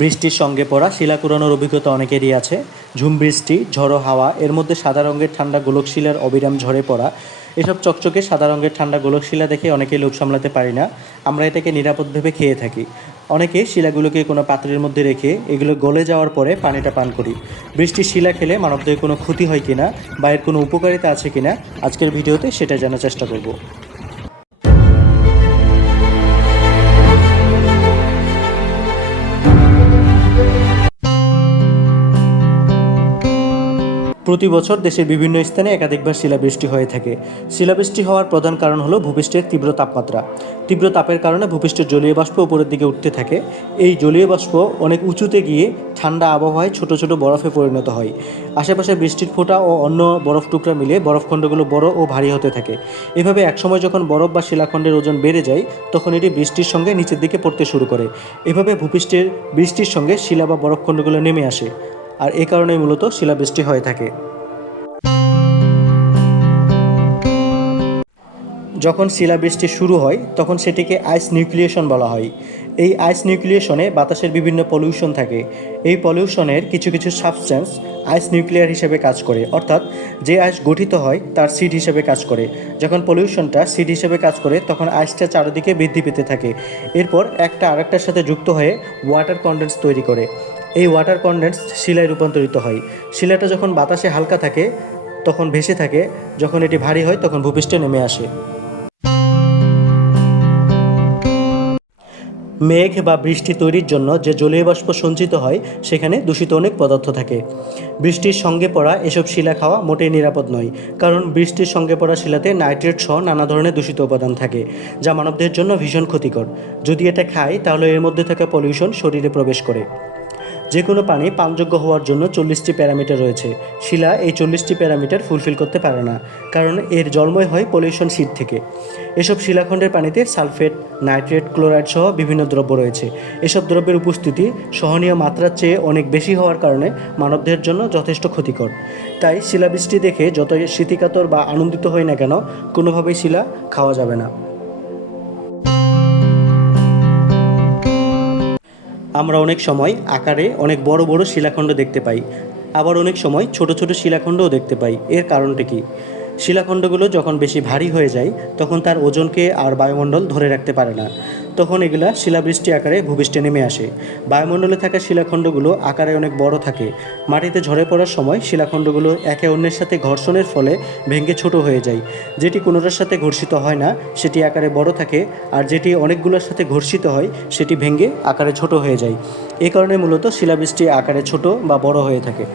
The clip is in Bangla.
বৃষ্টির সঙ্গে পড়া শিলা কুড়ানোর অভিজ্ঞতা অনেকেরই আছে। ঝুম বৃষ্টি, ঝড়ো হাওয়া, এর মধ্যে সাদা রঙের ঠান্ডা গোলক শিলার অবিরাম ঝরে পড়া, এসব চকচকে সাদা রঙের ঠান্ডা গোলক শিলা দেখে অনেকেই লোভ সামলাতে পারি না। আমরা এটাকে নিরাপদ ভেবে খেয়ে থাকি। অনেকে শিলাগুলোকে কোনো পাত্রের মধ্যে রেখে এগুলো গলে যাওয়ার পরে পানিটা পান করি। বৃষ্টির শিলা খেলে মানবদেহের কোনো ক্ষতি হয় কিনা বা এর কোনো উপকারিতা আছে কিনা আজকের ভিডিওতে সেটা জানার চেষ্টা করব। প্রতি বছর দেশের বিভিন্ন স্থানে একাধিকবার শিলাবৃষ্টি হয়ে থাকে। শিলাবৃষ্টি হওয়ার প্রধান কারণ হলো ভূপৃষ্ঠের তীব্র তাপমাত্রা। তীব্র তাপের কারণে ভূপৃষ্ঠের জলীয় বাষ্প উপরের দিকে উঠতে থাকে। এই জলীয় বাষ্প অনেক উঁচুতে গিয়ে ঠান্ডা আবহাওয়ায় ছোট ছোট বরফে পরিণত হয়। আশেপাশে বৃষ্টির ফোঁটা ও অন্য বরফ টুকরা মিলে বরফখণ্ডগুলো বড় ও ভারী হতে থাকে। এভাবে একসময় যখন বরফ বা শিলাখণ্ডের ওজন বেড়ে যায় তখন এটি বৃষ্টির সঙ্গে নিচের দিকে পড়তে শুরু করে। এভাবে ভূপৃষ্ঠের বৃষ্টির সঙ্গে শিলা বা বরফখণ্ডগুলো নেমে আসে, আর এ কারণেই মূলত শিলাবৃষ্টি হয়ে থাকে। যখন শিলাবৃষ্টি শুরু হয় তখন সেটিকে আইস নিউক্লিয়েশন বলা হয়। এই আইস নিউক্লিয়েশনে বাতাসের বিভিন্ন পলিউশন থাকে। এই পলিউশনের কিছু কিছু সাবস্ট্যান্স আইস নিউক্লিয়ার হিসেবে কাজ করে, অর্থাৎ যে আইস গঠিত হয় তার সিড হিসেবে কাজ করে। যখন পলিউশনটা সিড হিসেবে কাজ করে তখন আইসটা চারিদিকে বৃদ্ধি পেতে থাকে। এরপর একটা আরেকটার সাথে যুক্ত হয়ে ওয়াটার কন্ডেন্স তৈরি করে। এই ওয়াটার কন্ডেন্স শিলায় রূপান্তরিত হয়। শিলাটা যখন বাতাসে হালকা থাকে তখন ভেসে থাকে, যখন এটি ভারী হয় তখন ভূপৃষ্ঠে নেমে আসে। মেঘ বা বৃষ্টি তৈরির জন্য যে জলীয় বাষ্প সঞ্চিত হয় সেখানে দূষিত অনেক পদার্থ থাকে। বৃষ্টির সঙ্গে পড়া এসব শিলা খাওয়া মোটেই নিরাপদ নয়, কারণ বৃষ্টির সঙ্গে পড়া শিলাতে নাইট্রেট সহ নানা ধরনের দূষিত উপাদান থাকে, যা মানবদেহের জন্য ভীষণ ক্ষতিকর। যদি এটা খায় তাহলে এর মধ্যে থাকা পলিউশন শরীরে প্রবেশ করে। যে কোনো পানি পানযোগ্য হওয়ার জন্য 40টি প্যারামিটার রয়েছে। শিলা এই 40টি প্যারামিটার ফুলফিল করতে পারে না, কারণ এর জন্মই হয় পলিউশন সিড থেকে। এসব শিলাখণ্ডের পানিতে সালফেট, নাইট্রেট, ক্লোরাইড সহ বিভিন্ন দ্রব্য রয়েছে। এসব দ্রব্যের উপস্থিতি সহনীয় মাত্রার চেয়ে অনেক বেশি হওয়ার কারণে মানবদেহের জন্য যথেষ্ট ক্ষতিকর। তাই শিলাবৃষ্টি দেখে যত স্মৃতিকাতর বা আনন্দিত হই না কেন, কোনোভাবেই শিলা খাওয়া যাবে না। আমরা অনেক সময় আকারে অনেক বড় বড় শিলাখণ্ড দেখতে পাই, আবার অনেক সময় ছোট ছোট শিলাখণ্ডও দেখতে পাই। এর কারণটা কি? শিলাখণ্ডগুলো যখন বেশি ভারী হয়ে যায় তখন তার ওজনকে আর বায়ুমণ্ডল ধরে রাখতে পারে না, তখন এগুলা শিলাবৃষ্টি আকারে ভূপৃষ্ঠে নেমে আসে। বায়ুমণ্ডলে থাকা শিলাখণ্ডগুলো আকারে অনেক বড় থাকে। মাটিতে ঝরে পড়ার সময় শিলাখণ্ডগুলো একে অন্যের সাথে ঘর্ষণের ফলে ভেঙে ছোট হয়ে যায়। যেটি কোনোটার সাথে ঘর্ষিত হয় না সেটি আকারে বড় থাকে, আর যেটি অনেকগুলোর সাথে ঘর্ষিত হয় সেটি ভেঙে আকারে ছোট হয়ে যায়। এই কারণে মূলত শিলাবৃষ্টি আকারে ছোট বা বড় হয়ে থাকে।